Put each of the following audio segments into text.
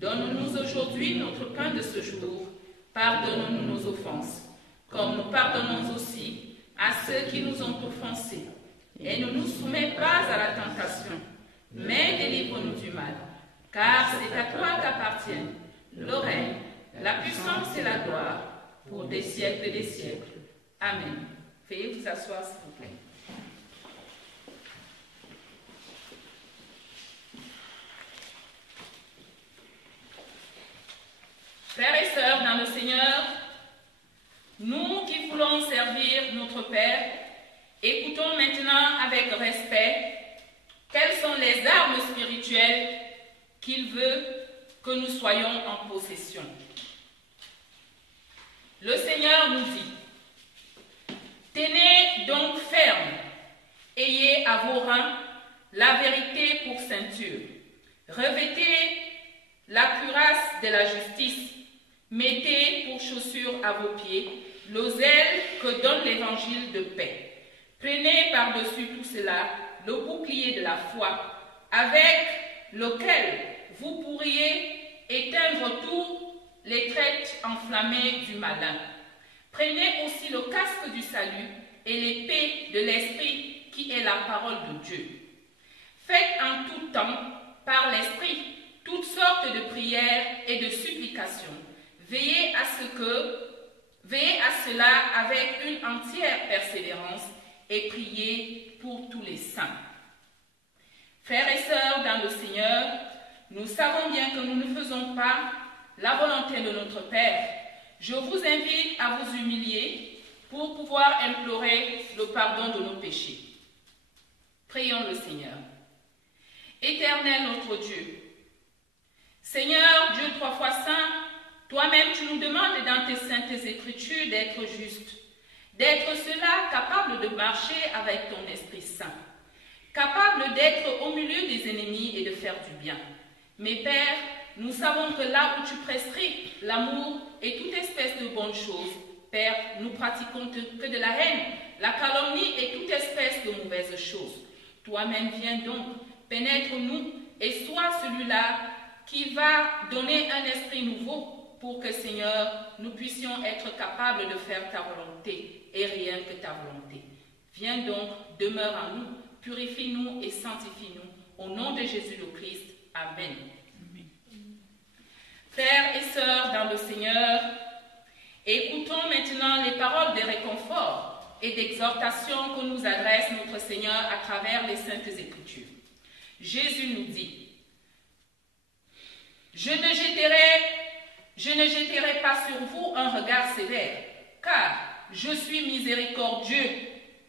Donne-nous aujourd'hui notre pain de ce jour. Pardonne-nous nos offenses, comme nous pardonnons aussi à ceux qui nous ont offensés. Et ne nous soumets pas à la tentation, mais délivre-nous du mal. Car c'est à toi qu'appartiennent le règne, la puissance et la gloire, pour des siècles et des siècles. Amen. Veuillez vous asseoir, s'il vous plaît. Frères et sœurs dans le Seigneur, nous qui voulons servir notre Père, écoutons maintenant avec respect quelles sont les armes spirituelles qu'il veut que nous soyons en possession. Le Seigneur nous dit: tenez donc ferme, ayez à vos reins la vérité pour ceinture, revêtez la cuirasse de la justice, mettez pour chaussure à vos pieds le zèle que donne l'évangile de paix. Prenez par-dessus tout cela le bouclier de la foi, avec lequel vous pourriez éteindre tous les traits enflammés du malin. Prenez aussi le casque du salut et l'épée de l'Esprit qui est la parole de Dieu. Faites en tout temps, par l'Esprit, toutes sortes de prières et de supplications. Veillez à cela avec une entière persévérance et priez pour tous les saints. Frères et sœurs dans le Seigneur, nous savons bien que nous ne faisons pas la volonté de notre Père. Je vous invite à vous humilier pour pouvoir implorer le pardon de nos péchés. Prions le Seigneur. Éternel notre Dieu, Seigneur Dieu trois fois saint, Toi-même, tu nous demandes dans tes saintes écritures d'être juste, d'être cela capable de marcher avec ton Esprit Saint, capable d'être au milieu des ennemis et de faire du bien. Mais Père, nous savons que là où tu prescris l'amour et toute espèce de bonnes choses, Père, nous pratiquons que de la haine, la calomnie et toute espèce de mauvaises choses. Toi-même viens donc, pénètre-nous et sois celui-là qui va donner un esprit nouveau pour que, Seigneur, nous puissions être capables de faire ta volonté et rien que ta volonté. Viens donc, demeure en nous, purifie-nous et sanctifie-nous. Au nom de Jésus le Christ. Amen. Frères et sœurs dans le Seigneur, écoutons maintenant les paroles de réconfort et d'exhortation que nous adresse notre Seigneur à travers les Saintes Écritures. Jésus nous dit, « Je ne jeterai pas sur vous un regard sévère, car je suis miséricordieux,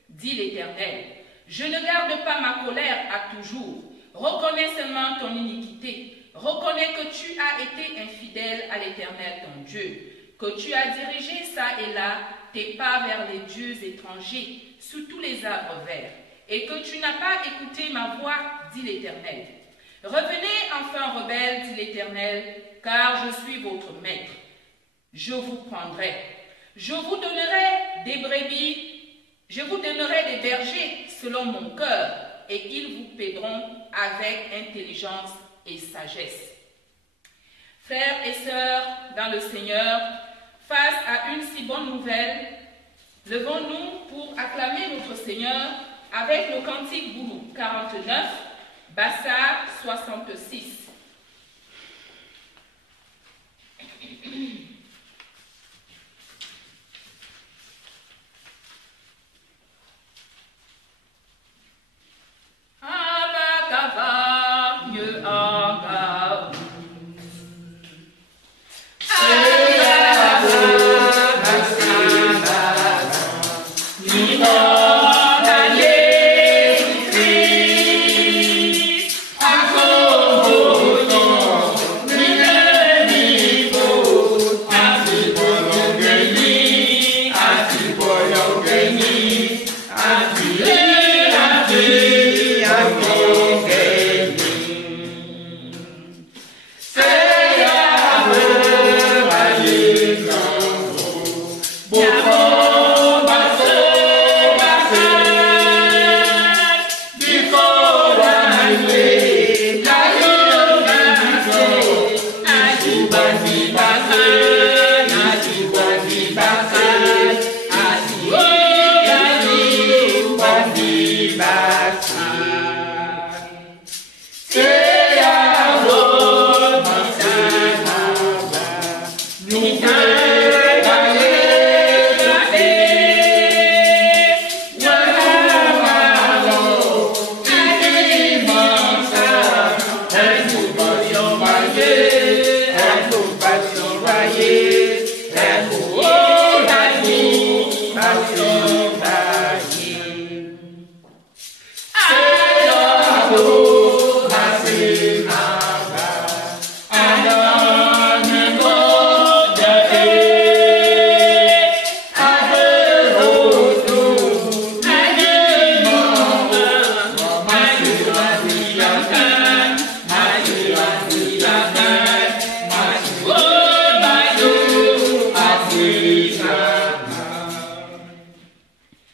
dit l'Éternel. Je ne garde pas ma colère à toujours. Reconnais seulement ton iniquité. Reconnais que tu as été infidèle à l'Éternel ton Dieu, que tu as dirigé ça et là tes pas vers les dieux étrangers, sous tous les arbres verts, et que tu n'as pas écouté ma voix, dit l'Éternel. Revenez enfin, rebelles, dit l'Éternel, car je suis votre maître. Je vous prendrai. Je vous donnerai des brebis, je vous donnerai des bergers selon mon cœur, et ils vous paieront avec intelligence et sagesse. Frères et sœurs dans le Seigneur, face à une si bonne nouvelle, levons-nous pour acclamer notre Seigneur avec le cantique Boulou 49, Bassar 66.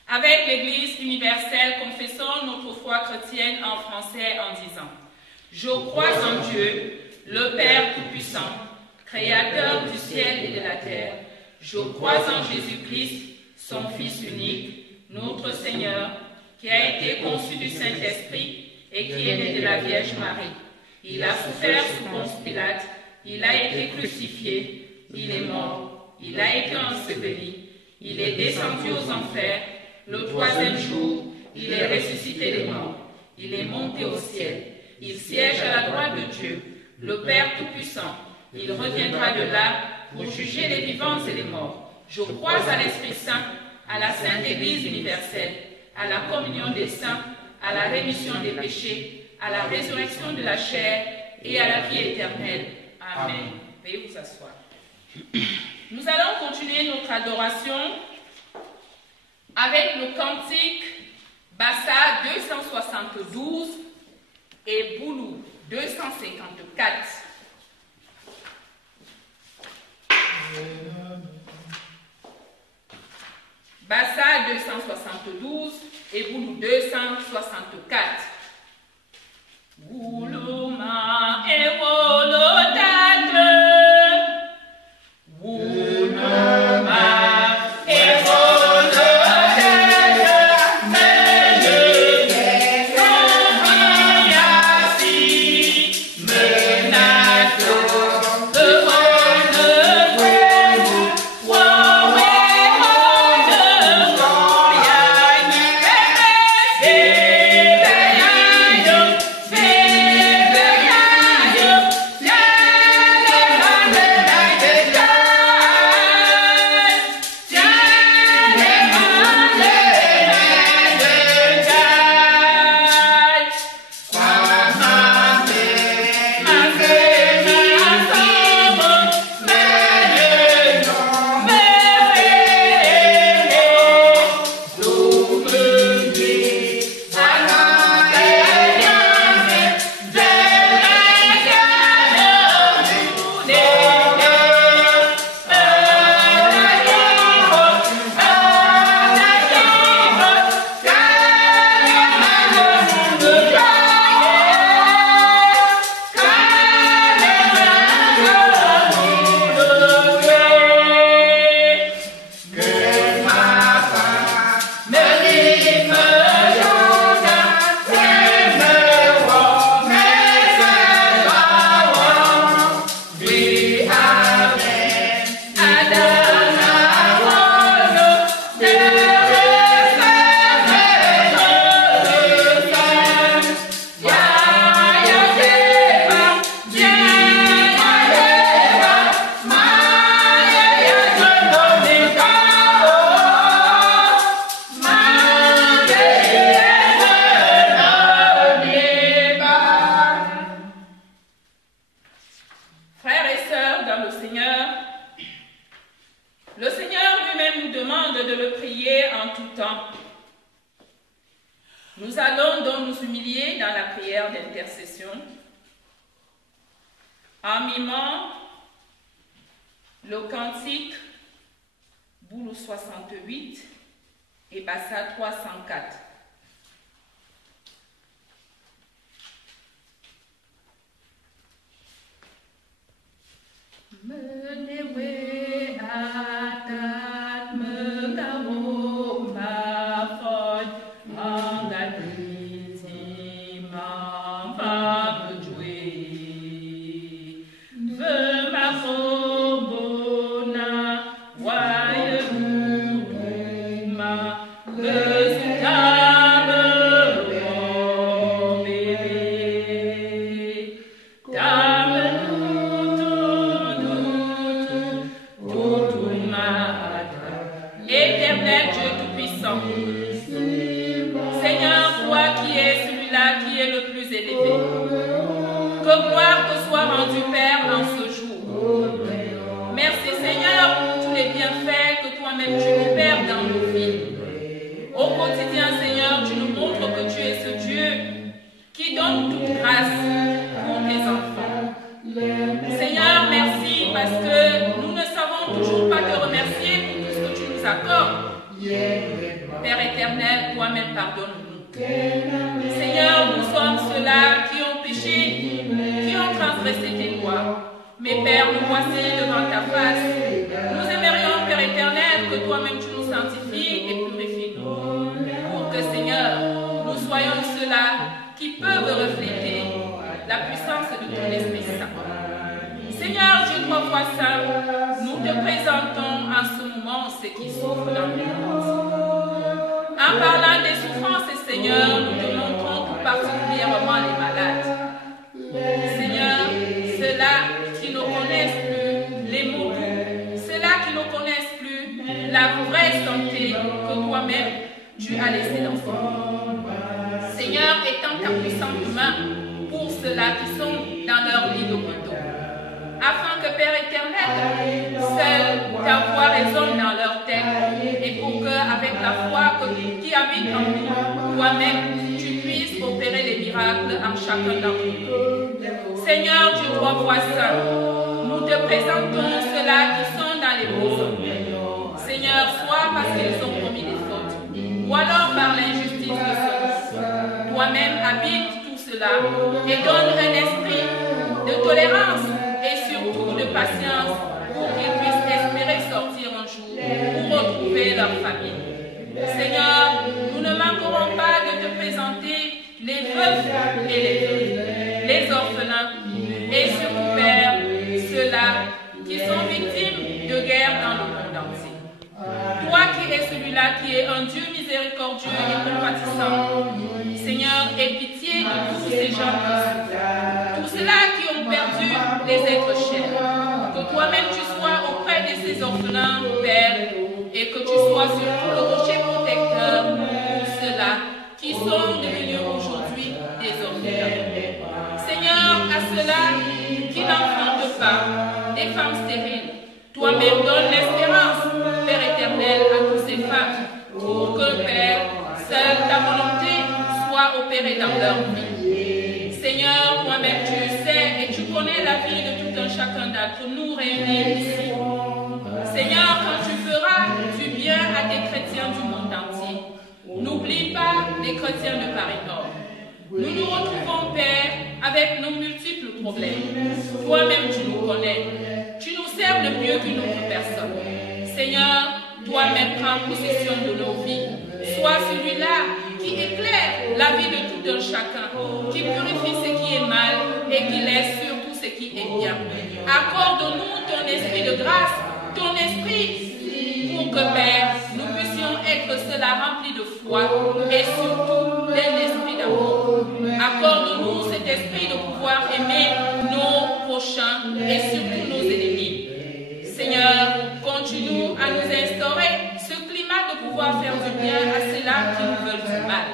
Avec l'Église universelle, confessons notre foi chrétienne en français en disant « Je crois en Dieu, le Père Tout-Puissant, Créateur du ciel et de la terre. Je crois en Jésus-Christ, son Fils unique, notre Seigneur, qui a été conçu du Saint-Esprit et qui est né de la Vierge Marie. Il a souffert sous Ponce Pilate, il a été crucifié, il est mort, il a été enseveli, il est descendu aux enfers. Le troisième jour, il est ressuscité des morts. Il est monté au ciel. Il siège à la droite de Dieu, le Père Tout-Puissant. Il reviendra de là pour juger les vivants et les morts. Je crois à l'Esprit Saint, à la Sainte Église universelle, à la communion des saints, à la rémission des péchés, à la résurrection de la chair et à la vie éternelle. Amen. Veuillez vous asseoir. Nous allons continuer notre adoration avec le cantique Bassa 272 et Boulou 254. Bassa 272 et Boulou 264. Boulouma et Wolodate. Boulouma et Wolodate. Menace, nous allons donc nous humilier dans la prière d'intercession en mimant le cantique Boulou 68 et Bassa 304. Menewe atat mengawo mafod angaditi mambabujwe vemafobona wayemuduma vesukame robebe Éternel Dieu Tout-Puissant, Seigneur, toi qui es celui-là qui est le plus élevé, que gloire te soit rendue, Père, en ce jour. Merci, Seigneur, pour tous les bienfaits que toi-même tu opères dans nos vies. Au quotidien, Seigneur, tu nous montres que tu es ce Dieu qui donne toute grâce pour tes enfants. Seigneur, merci parce que nous ne savons toujours pas te remercier pour tout ce que tu nous accordes. Père éternel, toi-même pardonne-nous. Seigneur, nous sommes ceux-là qui ont péché, qui ont transgressé tes lois. Mais Père, nous voici devant ta face. Nous aimerions, Père éternel, que toi-même tu nous sanctifies et purifies-nous. Pour que, Seigneur, nous soyons ceux-là qui peuvent refléter la puissance de ton Esprit Saint. Seigneur Dieu, trois fois saint, nous te présentons en ce moment ceux qui souffrent dans le monde. En parlant des souffrances, Seigneur, nous te montrons tout particulièrement les malades. Seigneur, ceux-là qui ne connaissent plus les mots doux, ceux-là qui ne connaissent plus la vraie santé que toi-même tu as laissée dans ce monde. Seigneur, étends ta puissante main pour ceux-là qui sont dans leur lit d'hôpitaux, afin que Père éternel, seule ta voix résonne dans leur tête et pour que, avec la foi qui habite en nous, toi-même, tu puisses opérer les miracles en chacun d'entre nous. Seigneur Dieu trois fois saint, nous te présentons ceux-là qui sont dans les prisons. Seigneur, soit parce qu'ils ont commis des fautes, ou alors par l'injustice de ceux. Toi-même habite tout cela et donne un esprit de tolérance et surtout de patience pour qu'ils puissent espérer sortir un jour pour retrouver leur famille. Seigneur, nous ne manquerons pas de te présenter les veufs et les veuves, les orphelins et surtout, Père, ceux-là qui sont victimes de guerre dans le monde entier. Toi qui es celui-là qui est un Dieu miséricordieux et compatissant, Seigneur, aie pitié de tous ces gens, tous ceux-là qui ont perdu les êtres chers. Que toi-même tu sois auprès de ces orphelins, Père, et que tu sois surtout le rocher protecteur pour ceux-là qui sont devenus aujourd'hui des orphelins. Seigneur, à ceux-là qui n'enfantent pas, des femmes stériles, toi-même donne l'espérance, Père éternel, à toutes ces femmes, pour que, Père, seule ta volonté soit opérée dans leur vie. Seigneur, toi-même tu sais et tu connais la vie de tout un chacun d'entre nous réunis ici. Seigneur, quand tu feras du bien à tes chrétiens du monde entier, n'oublie pas les chrétiens de Paris-Nord. Nous nous retrouvons, Père, avec nos multiples problèmes. Toi-même tu nous connais. Tu nous sers le mieux qu'une autre personne. Seigneur, toi-même prends possession de nos vies. Sois celui-là qui éclaire la vie de tout un chacun, qui purifie ce qui est mal et qui laisse surtout ce qui est bien. Accorde-nous ton esprit de grâce, ton esprit, pour que, Père, nous puissions être ceux-là remplis de foi et surtout d'un esprit d'amour. Accorde-nous cet esprit de pouvoir aimer nos prochains et surtout nos ennemis. Seigneur, continue à nous instaurer ce climat de pouvoir faire du bien à ceux-là qui nous veulent du mal.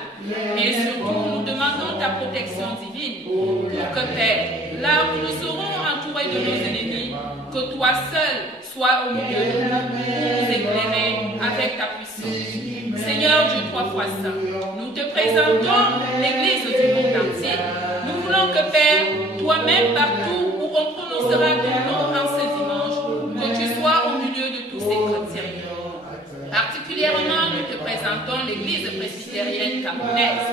Et surtout, nous demandons ta protection divine pour que, Père, là où nous serons entourés de nos ennemis, que toi seul sois au milieu de nous pour nous éclairer avec ta puissance. Seigneur Dieu trois fois saint, nous te présentons l'Église du monde entier. Nous voulons que, Père, toi-même partout où on prononcera ton nom en ce dimanche, que tu sois au milieu de tous ces chrétiens. Particulièrement, nous te présentons l'Église presbytérienne camerounaise,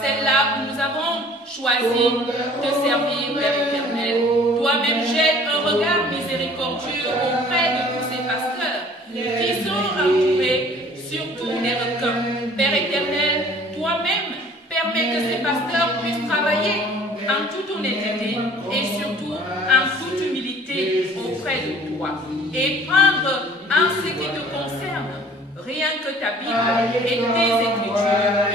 celle-là où nous avons choisi de servir, Père éternel. Toi-même, jette un regard miséricordieux auprès de tous ces pasteurs qui sont entourés surtout des requins. Père éternel, toi-même, permets que ces pasteurs puissent travailler en toute honnêteté et surtout en toute humilité auprès de toi et prendre en ce qui te concerne rien que ta Bible et tes Écritures,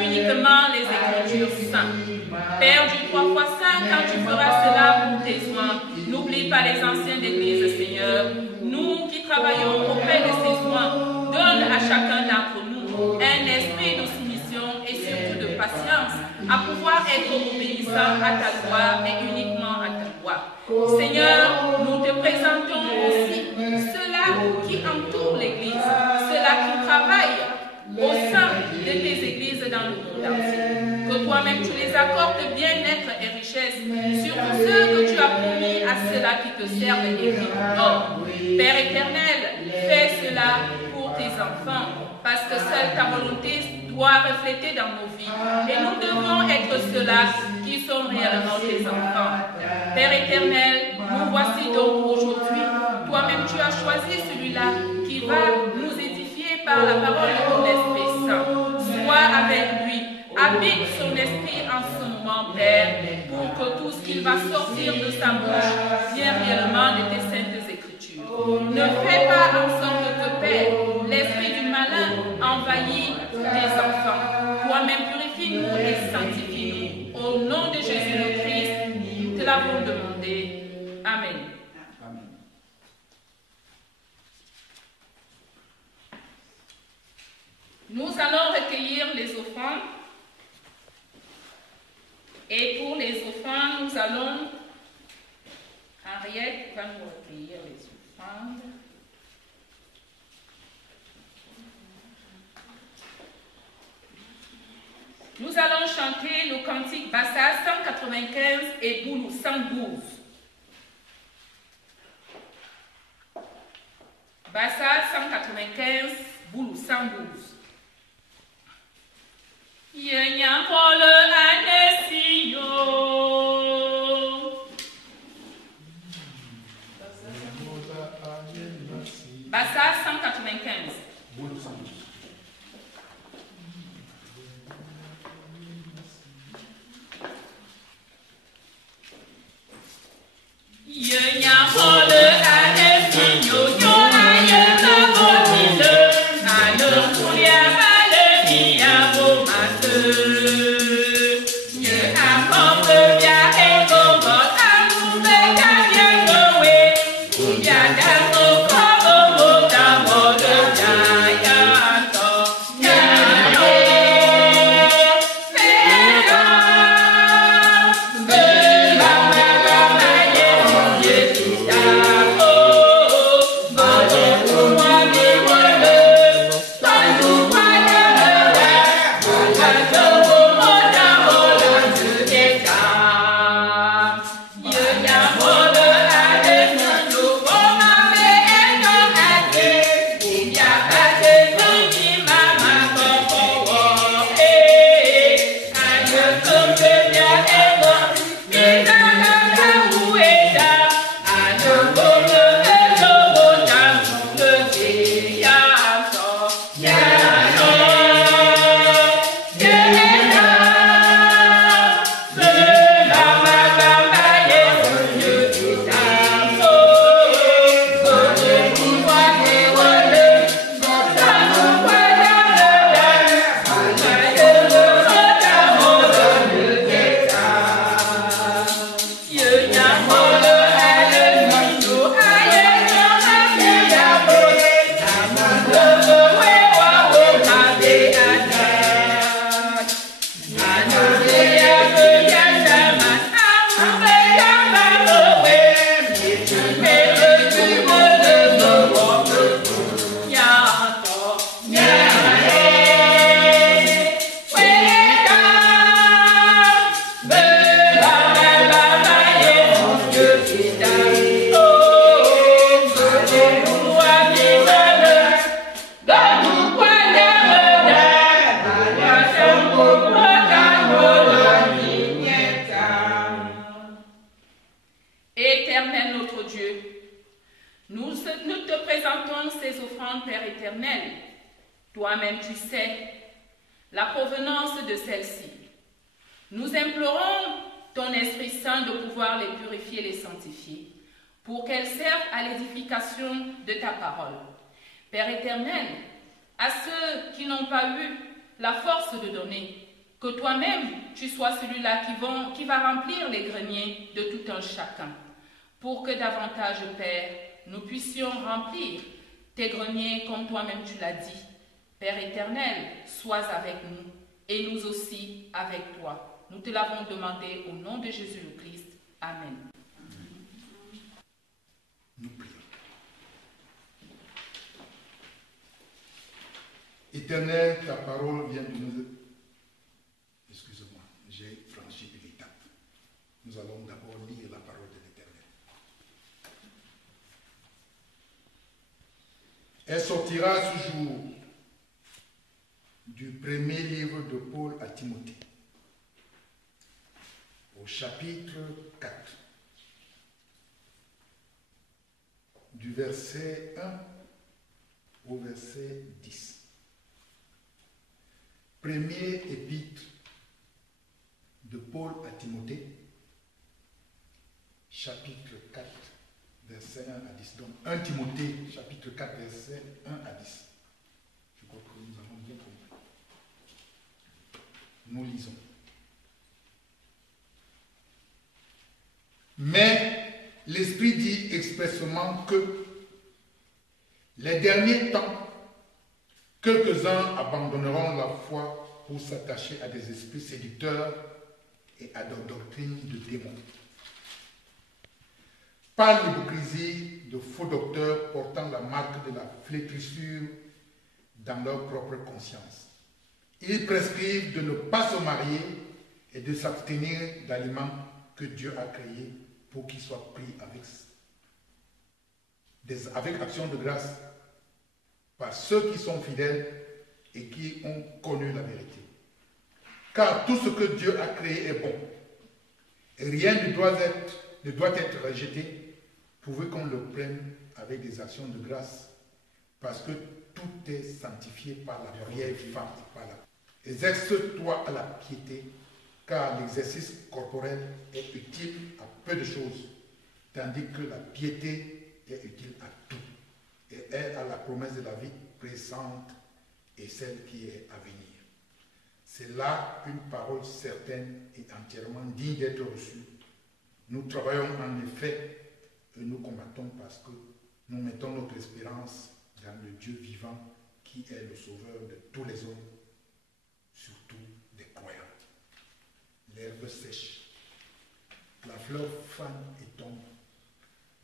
uniquement les Écritures saintes. Père du trois fois saint, quand tu feras cela pour tes soins, n'oublie pas les anciens d'Église, Seigneur. Nous qui travaillons auprès de ces soins, donne à chacun d'entre nous un esprit de soumission et surtout de patience, à pouvoir être obéissant à ta loi et uniquement à ta loi. Seigneur, nous te présentons aussi ceux-là qui entourent l'Église, ceux-là qui travaillent au sein de tes églises dans le monde entier. Que toi-même tu les accordes bien-être et richesse, surtout ceux que tu as promis à ceux-là qui te servent et qui t'honorent. Père éternel, fais cela pour tes enfants, parce que seule ta volonté doit refléter dans nos vies. Et nous devons être ceux-là qui sont réellement tes enfants. Père éternel, nous voici donc aujourd'hui. Toi-même tu as choisi celui-là qui va nous édifier par la parole de ton Esprit Saint. Sois avec lui. Habite son esprit en ce moment, Père, pour que tout ce qu'il va sortir de sa bouche vienne réellement de tes saintes Écritures. Ne fais pas en sorte que, Père, l'esprit du malin envahit tes enfants. Toi-même purifie-nous et sanctifie-nous. Au nom de Jésus le Christ, te l'avons demandé. Amen. Nous allons recueillir les offrandes. Et pour les offrandes, nous allons en Mariette va nous recueillir les offrandes. Nous allons chanter le cantique Bassa 195 et Boulou 112. Bassa 195, Boulou 112. Yenya pole anesiyo. Bassa 195. Boulou 112. Yenya pole anesiyo. Éternel notre Dieu, nous te présentons ces offrandes, Père éternel. Toi-même tu sais la provenance de celles-ci. Nous implorons ton Esprit Saint de pouvoir les purifier et les sanctifier, pour qu'elles servent à l'édification de ta parole. Père éternel, à ceux qui n'ont pas eu la force de donner, que toi-même tu sois celui-là qui va remplir les greniers de tout un chacun, pour que davantage, Père, nous puissions remplir tes greniers comme toi-même tu l'as dit. Père éternel, sois avec nous et nous aussi avec toi. Nous te l'avons demandé au nom de Jésus le Christ. Amen. Nous prions. Éternel, ta parole vient de nous... Excusez-moi, j'ai franchi une étape. Nous allons d'abord lire la parole de l'Éternel. Elle sortira ce jour du premier livre de Paul à Timothée, au chapitre 4, du verset 1 au verset 10. Premier épître de Paul à Timothée, chapitre 4, verset 1 à 10. Donc 1 Timothée, chapitre 4, verset 1 à 10. Je crois que nous avons bien compris. Nous lisons. Mais l'Esprit dit expressément que les derniers temps, quelques-uns abandonneront la foi pour s'attacher à des esprits séducteurs et à des doctrines de démons. par l'hypocrisie de faux docteurs portant la marque de la flétrissure dans leur propre conscience. Ils prescrivent de ne pas se marier et de s'abstenir d'aliments que Dieu a créés pour qu'ils soient pris avec action de grâce par ceux qui sont fidèles et qui ont connu la vérité. Car tout ce que Dieu a créé est bon, et rien ne doit être rejeté, pourvu qu'on le prenne avec des actions de grâce, parce que tout est sanctifié par la prière faite par la. Exerce-toi à la piété, car l'exercice corporel est utile à peu de choses, tandis que la piété est utile à tout, et elle a la promesse de la vie présente et celle qui est à venir. C'est là une parole certaine et entièrement digne d'être reçue. Nous travaillons en effet et nous combattons parce que nous mettons notre espérance dans le Dieu vivant qui est le sauveur de tous les hommes, surtout des croyants. L'herbe sèche, la fleur fane et tombe,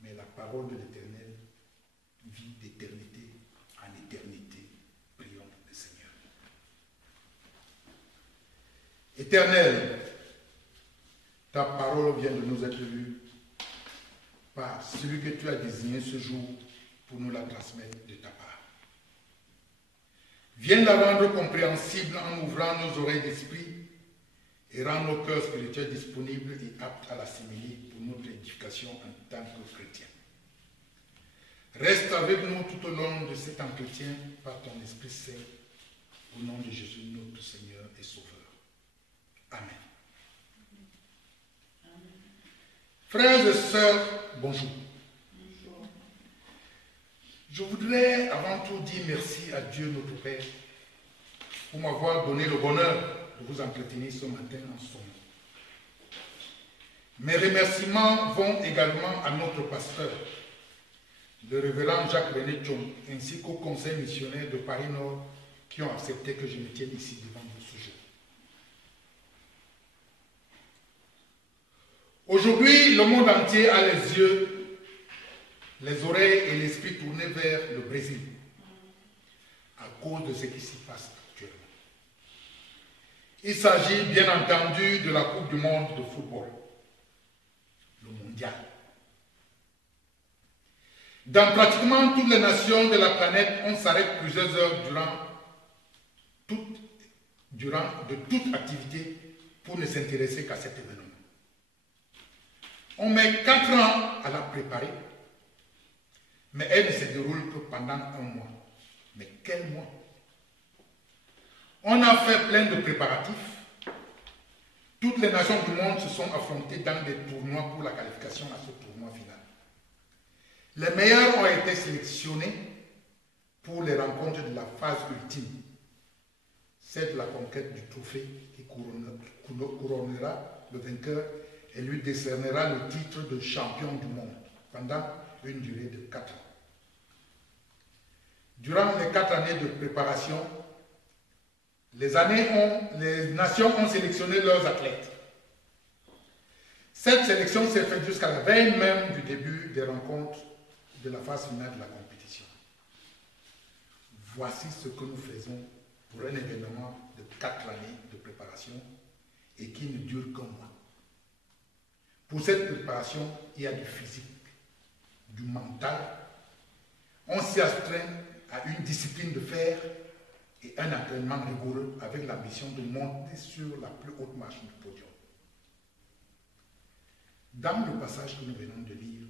mais la parole de l'Éternel vit d'éternité en éternité. Prions le Seigneur. Éternel, ta parole vient de nous être lue par celui que tu as désigné ce jour pour nous la transmettre de ta part. Viens la rendre compréhensible en ouvrant nos oreilles d'esprit et rend nos cœurs spirituels disponibles et aptes à l'assimiler pour notre édification en tant que chrétiens. Reste avec nous tout au long de cet entretien par ton Esprit Saint, au nom de Jésus, notre Seigneur et Sauveur. Amen. Frères et sœurs, bonjour. Bonjour. Je voudrais avant tout dire merci à Dieu notre Père pour m'avoir donné le bonheur de vous entretenir ce matin en son nom. Mes remerciements vont également à notre pasteur, le révérend Jacques-René Tchong, ainsi qu'au conseil missionnaire de Paris-Nord qui ont accepté que je me tienne ici devant vous ce jour. Aujourd'hui, le monde entier a les yeux, les oreilles et l'esprit tournés vers le Brésil à cause de ce qui s'y passe actuellement. Il s'agit bien entendu de la Coupe du monde de football, le mondial. Dans pratiquement toutes les nations de la planète, on s'arrête plusieurs heures de toute activité pour ne s'intéresser qu'à cet événement. On met 4 ans à la préparer, mais elle ne se déroule que pendant 1 mois. Mais quel mois? On a fait plein de préparatifs. Toutes les nations du monde se sont affrontées dans des tournois pour la qualification à ce tournoi final. Les meilleurs ont été sélectionnés pour les rencontres de la phase ultime, celle de la conquête du trophée qui couronnera le vainqueur et lui décernera le titre de champion du monde pendant une durée de 4 ans. Durant les 4 années de préparation, les nations ont sélectionné leurs athlètes. Cette sélection s'est faite jusqu'à la veille même du début des rencontres de la phase finale de la compétition. Voici ce que nous faisons pour un événement de 4 années de préparation et qui ne dure qu'un mois. Pour cette préparation, il y a du physique, du mental. On s'y astreint à une discipline de fer et un entraînement rigoureux avec l'ambition de monter sur la plus haute marche du podium. Dans le passage que nous venons de lire,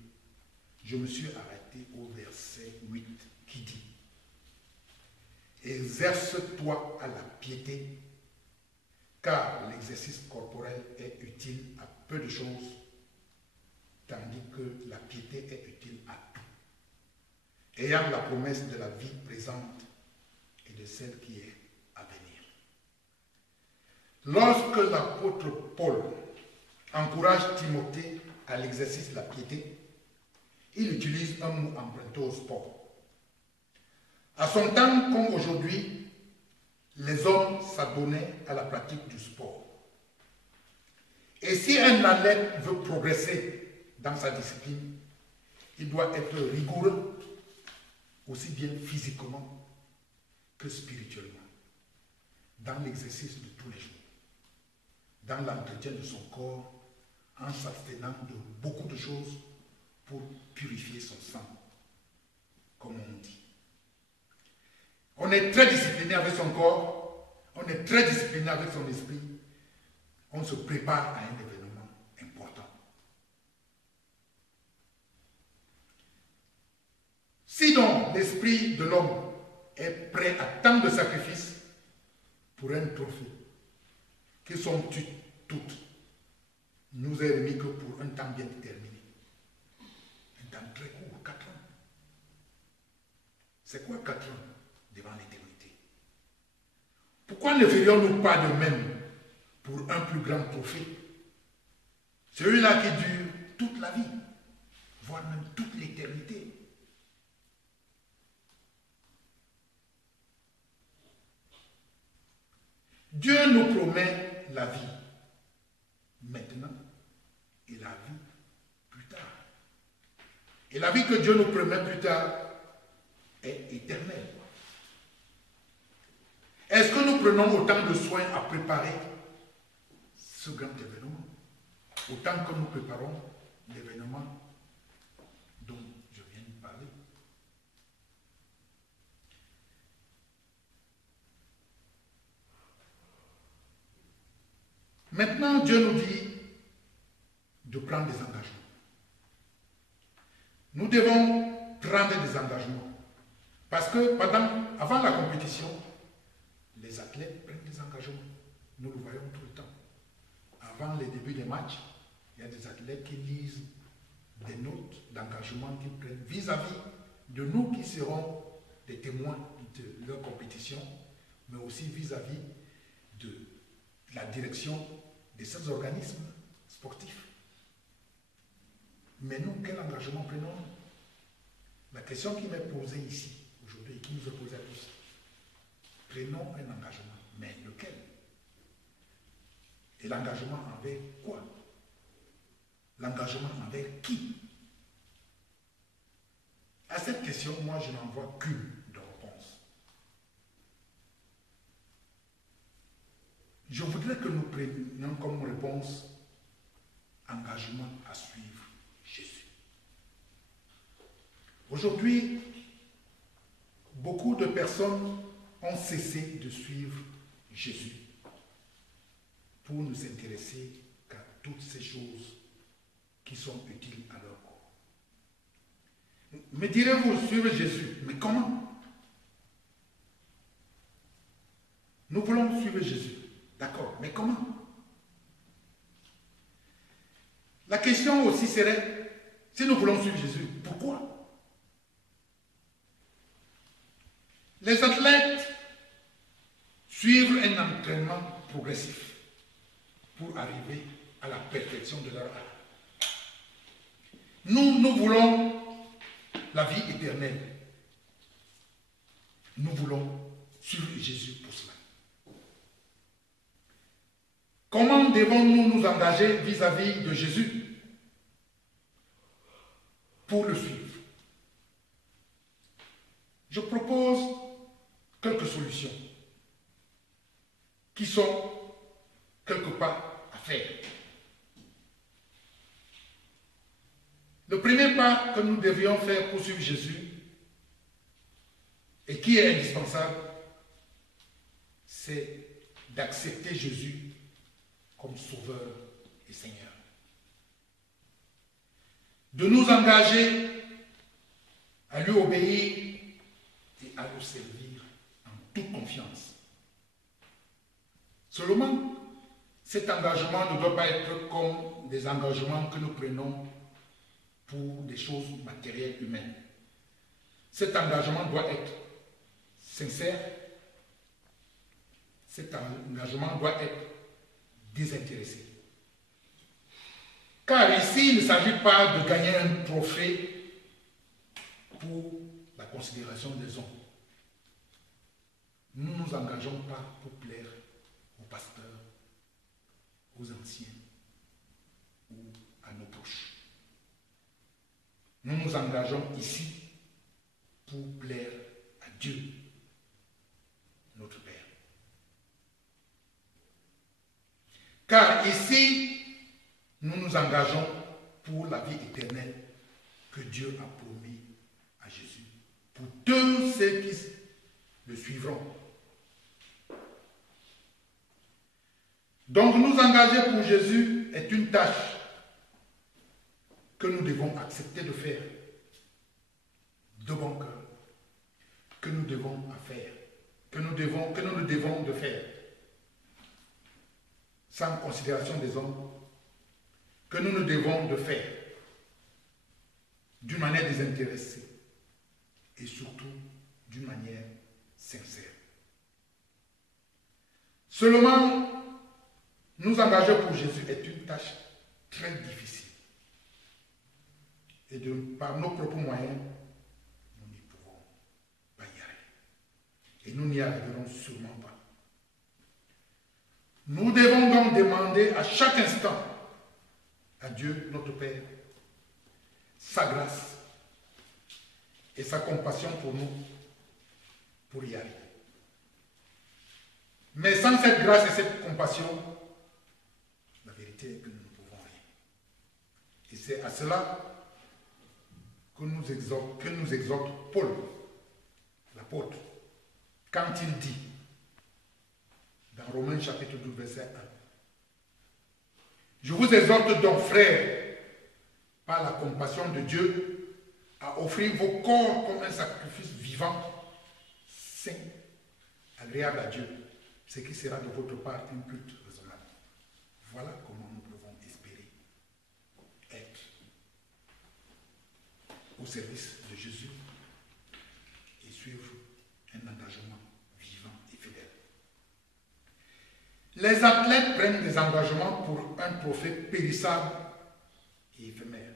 je me suis arrêté au verset 8 qui dit « Exerce-toi à la piété, car l'exercice corporel est utile à peu de choses, tandis que la piété est utile à tout, ayant la promesse de la vie présente et de celle qui est à venir. » Lorsque l'apôtre Paul encourage Timothée à l'exercice de la piété, il utilise un mot emprunté au sport. À son temps comme aujourd'hui, les hommes s'adonnaient à la pratique du sport. Et si un athlète veut progresser dans sa discipline, il doit être rigoureux, aussi bien physiquement que spirituellement, dans l'exercice de tous les jours, dans l'entretien de son corps, en s'abstenant de beaucoup de choses pour purifier son sang, comme on dit. On est très discipliné avec son corps, on est très discipliné avec son esprit, on se prépare à un événement important. Si donc l'esprit de l'homme est prêt à tant de sacrifices pour un trophée, qui sont toutes, nous est remis que pour un temps bien déterminé. Un temps très court, 4 ans. C'est quoi 4 ans devant l'éternité? Pourquoi ne ferions-nous pas de même pour un plus grand trophée? Celui-là qui dure toute la vie, voire même toute l'éternité. Dieu nous promet la vie maintenant et la vie plus tard. Et la vie que Dieu nous promet plus tard est éternelle. Est-ce que nous prenons autant de soin à préparer ce grand événement, autant que nous préparons l'événement dont je viens de parler? Maintenant, Dieu nous dit de prendre des engagements. Nous devons prendre des engagements. Parce que avant la compétition, les athlètes prennent des engagements. Nous le voyons tout le temps. Avant les débuts des matchs, il y a des athlètes qui lisent des notes d'engagement qu'ils prennent vis-à-vis de nous qui serons des témoins de leur compétition, mais aussi vis-à-vis de la direction de ces organismes sportifs. Mais nous, quel engagement prenons-nous? La question qui m'est posée ici, aujourd'hui, et qui nous est posée à tous, prenons un engagement, mais lequel? Et l'engagement envers quoi? L'engagement envers qui? À cette question, moi, je n'en vois qu'une de réponse. Je voudrais que nous prenions comme réponse engagement à suivre Jésus. Aujourd'hui, beaucoup de personnes ont cessé de suivre Jésus pour ne s'intéresser qu'à toutes ces choses qui sont utiles à leur corps. Me direz-vous suivre Jésus, mais comment? Nous voulons suivre Jésus, d'accord, mais comment? La question aussi serait, si nous voulons suivre Jésus, pourquoi? Les athlètes suivent un entraînement progressif pour arriver à la perfection de leur art. Nous voulons la vie éternelle. Nous voulons suivre Jésus pour cela. Comment devons-nous nous engager vis-à-vis de Jésus pour le suivre? Je propose quelques solutions qui sont quelque part à faire. Le premier pas que nous devrions faire pour suivre Jésus et qui est indispensable, c'est d'accepter Jésus comme Sauveur et Seigneur. De nous engager à lui obéir et à le servir en toute confiance. Seulement, cet engagement ne doit pas être comme des engagements que nous prenons pour des choses matérielles humaines. Cet engagement doit être sincère, cet engagement doit être désintéressé. Car ici, il ne s'agit pas de gagner un trophée pour la considération des hommes. Nous ne nous engageons pas pour plaire aux pasteurs, aux anciens ou à nos proches. nous nous engageons ici pour plaire à Dieu, notre Père. Car ici, nous nous engageons pour la vie éternelle que Dieu a promis à Jésus, pour tous ceux qui le suivront. Donc nous engager pour Jésus est une tâche que nous devons accepter de faire de bon cœur, que nous devons faire, que nous devons de faire, sans considération des hommes, que nous nous devons de faire d'une manière désintéressée et surtout d'une manière sincère. Seulement, nous engager pour Jésus est une tâche très difficile. Et par nos propres moyens, nous n'y pouvons pas y arriver. Et nous n'y arriverons sûrement pas. Nous devons donc demander à chaque instant à Dieu, notre Père, sa grâce et sa compassion pour nous, pour y arriver. Mais sans cette grâce et cette compassion, la vérité est que nous ne pouvons rien. Et c'est à cela que nous exhorte Paul, l'apôtre, quand il dit, dans Romains chapitre 12, verset 1, « Je vous exhorte donc, frères, par la compassion de Dieu, à offrir vos corps comme un sacrifice vivant, saint, agréable à Dieu, ce qui sera de votre part un culte raisonnable. » Voilà comment nous pouvons espérer être au service de Jésus et suivre un engagement vivant et fidèle. Les athlètes prennent des engagements pour un trophée périssable et éphémère.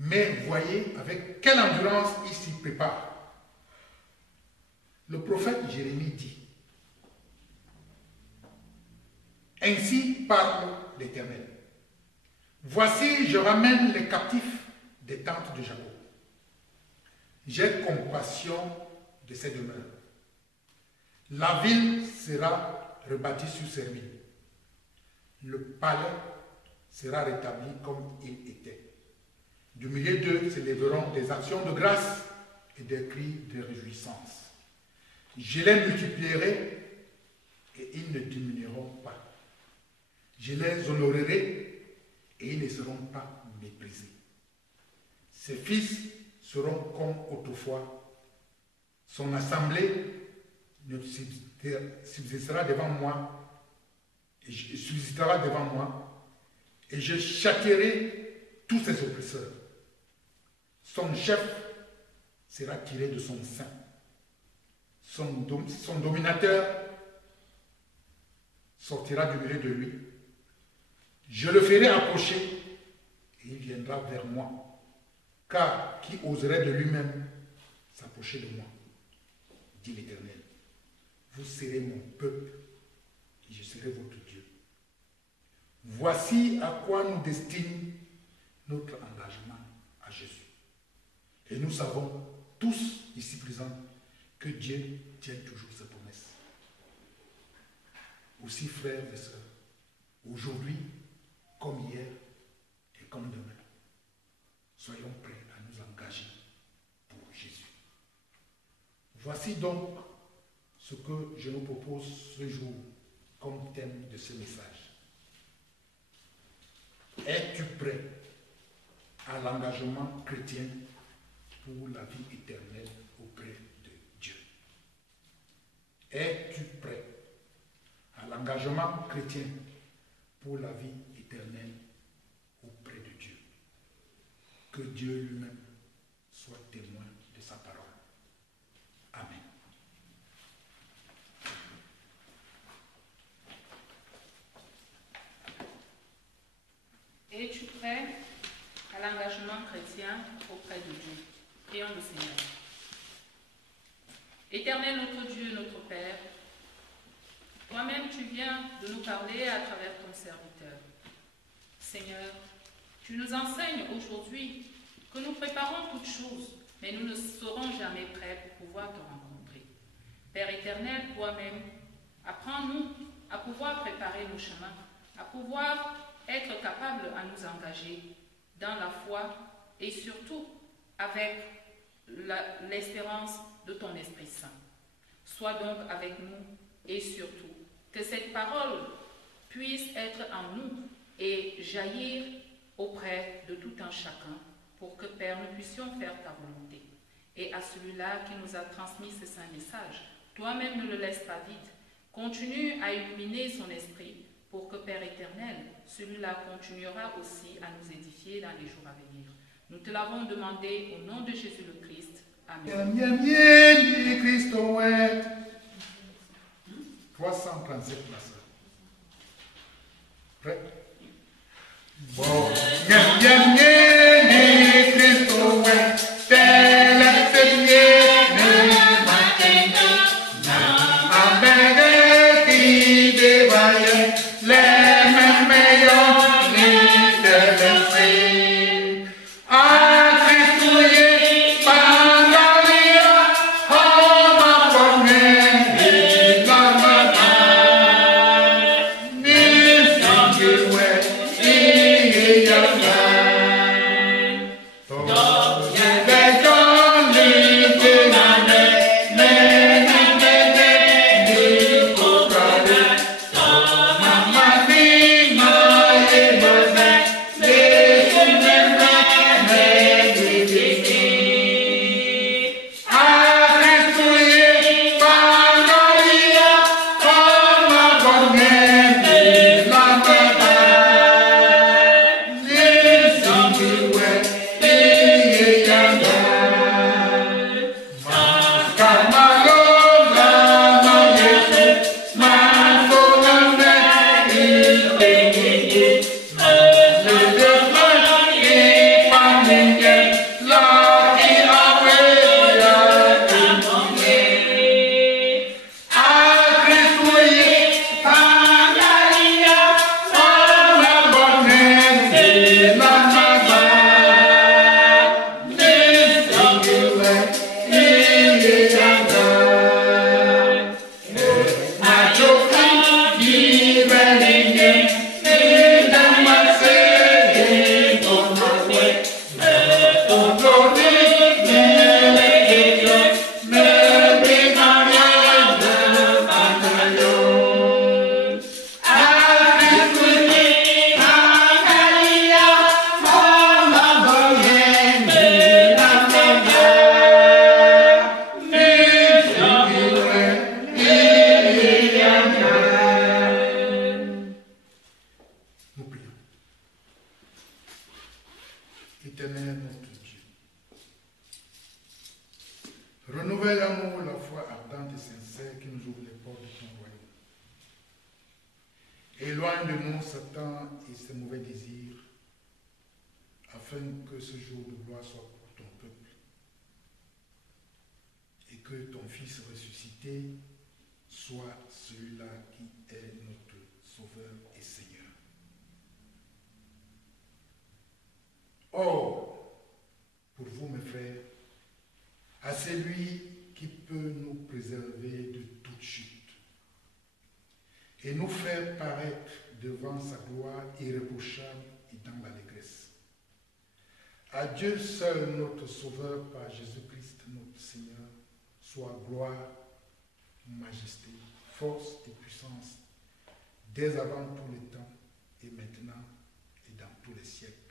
Mais voyez avec quelle endurance ils s'y préparent. Le prophète Jérémie dit, « Ainsi parle l'Éternel. Voici, je ramène les captifs des tentes de Jacob. J'ai compassion de ses demeures. La ville sera rebâtie sur ses ruines. Le palais sera rétabli comme il était. Du milieu d'eux s'élèveront des actions de grâce et des cris de réjouissance. Je les multiplierai et ils ne diminueront pas. Je les honorerai et ils ne seront pas méprisés. Ses fils seront comme autrefois. Son assemblée ne subsistera devant moi, et je châtierai tous ses oppresseurs. Son chef sera tiré de son sein. Son dominateur sortira du milieu de lui. Je le ferai approcher et il viendra vers moi. Car qui oserait de lui-même s'approcher de moi, dit l'Éternel. Vous serez mon peuple et je serai votre Dieu. Voici à quoi nous destine notre engagement à Jésus. Et nous savons tous ici présents que Dieu tient toujours ses promesses. Aussi, frères et sœurs, aujourd'hui, comme hier et comme demain, soyons prêts à nous engager pour Jésus. Voici donc ce que je nous propose ce jour comme thème de ce message. Es-tu prêt à l'engagement chrétien pour la vie éternelle auprès de Dieu? Es-tu prêt à l'engagement chrétien pour la vie éternelle auprès de Dieu? Que Dieu lui-même soit témoin de sa parole. Amen. Es-tu prêt à l'engagement chrétien auprès de Dieu? Prions le Seigneur. Éternel notre Dieu, notre Père, toi-même tu viens de nous parler à travers ton serviteur. Seigneur, tu nous enseignes aujourd'hui que nous préparons toutes choses, mais nous ne serons jamais prêts pour pouvoir te rencontrer. Père éternel, toi-même, apprends-nous à pouvoir préparer nos chemins, à pouvoir être capables à nous engager dans la foi et surtout avec l'espérance de ton Esprit Saint. Sois donc avec nous et surtout que cette parole puisse être en nous et jaillir auprès de tout un chacun pour que, Père, nous puissions faire ta volonté. Et à celui-là qui nous a transmis ce saint message, toi-même ne le laisse pas vide. Continue à illuminer son esprit pour que, Père éternel, celui-là continuera aussi à nous édifier dans les jours à venir. Nous te l'avons demandé au nom de Jésus le Christ. Amen. 337 places. Prêt? Bon. Éternel notre Dieu, renouvelle l'amour, la foi ardente et sincère qui nous ouvre les portes de ton royaume. Éloigne de nous Satan et ses mauvais désirs, afin que ce jour de gloire soit pour ton peuple et que ton Fils ressuscité soit celui-là qui est notre Sauveur et Seigneur. Or, pour vous, mes frères, à celui qui peut nous préserver de toute chute et nous faire paraître devant sa gloire irréprochable et dans l'allégresse. À Dieu seul, notre Sauveur, par Jésus-Christ, notre Seigneur, soit gloire, majesté, force et puissance, dès avant tous les temps, et maintenant, et dans tous les siècles.